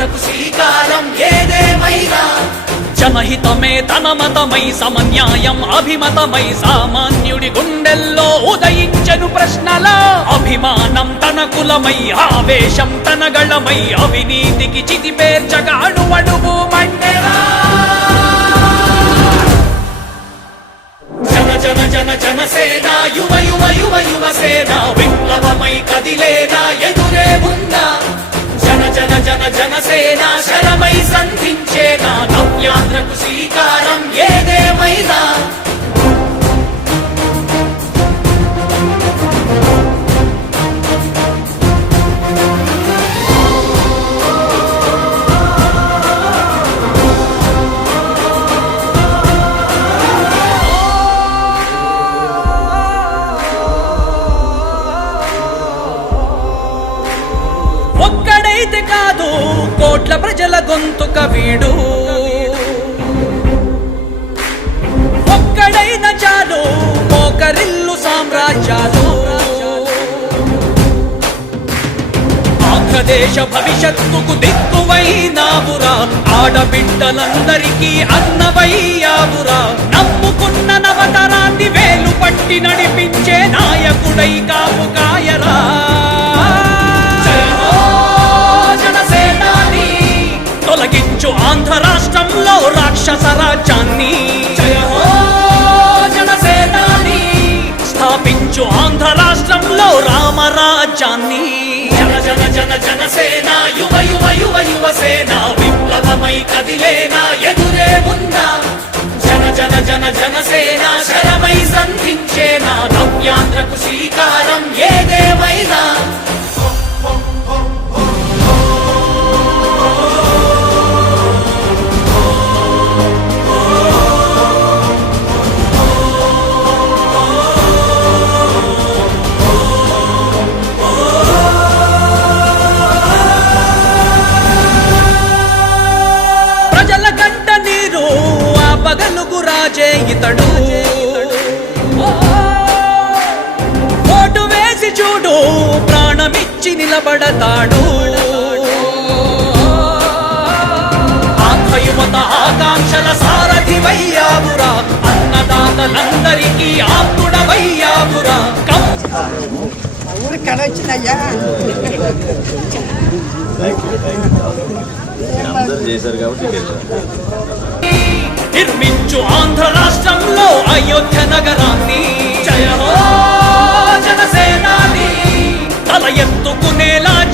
నవ్యాంధ్రకు శ్రీకారం ఏదేమైనా జనహితమే తన మతమై సమన్యాయం అభిమతమై సామాన్యుడి గుండెల్లో ఉదయించెను ప్రశ్నల అభిమానం తన కులమై ఆవేశం తన గళమై అవినీతికి చితిపేర్చగా అణువణువు మండెరా జన జన జన జనసేన యువ యువ యువ యువసేన విప్లవమై కదిలేనా ఎదురే ఉందా జన జన జన జనసేన శరమై సంధించేనా నవ్యాంధ్రకు శ్రీకారం ఏదేమైనా ఒక్కడైతే కాదు కోట్ల ప్రజల గొంతుక వీడు ఒక్కడైన చాలు మోకరిల్లు సామ్రాజ్యాలు ఆంధ్రదేశ భవిష్యత్తుకు దిక్కువైనావురా ఆడబిడ్డలందరికీ అన్నవయ్యావురా నమ్ముకున్న నవతరాన్ని వేలు పట్టి నడిపించే నాయకుడై కాపు కాయరా తొలగించు ఆంధ్ర రాష్ట్రంలో రాక్షస రాజ్యాన్ని జయ హో జనసేనాని స్థాపించు ఆంధ్ర రాష్ట్రంలో రామరాజ్యాన్ని జన జన జన జనసేన యువ యువ యువ యువసేన విప్లవమై కదిలేనా ఎదురే ఉందా జన జన జన జనసేన శరమై సంధించేనా నవ్యాంధ్రకు శ్రీకారం ఏదేమైనా ఇతడు ఓటు వేసి చూడు ప్రాణమిచ్చి నిలబడతాడు ఆంధ్ర యువత ఆకాంక్షల సారథివయ్యావురా అన్నదాతలందరికీ ఆప్తుడవయ్యావురా ఊరికి కడొచ్చిందయ్యా నిర్మించు ఆంధ్ర రాష్ట్రంలో అయోధ్య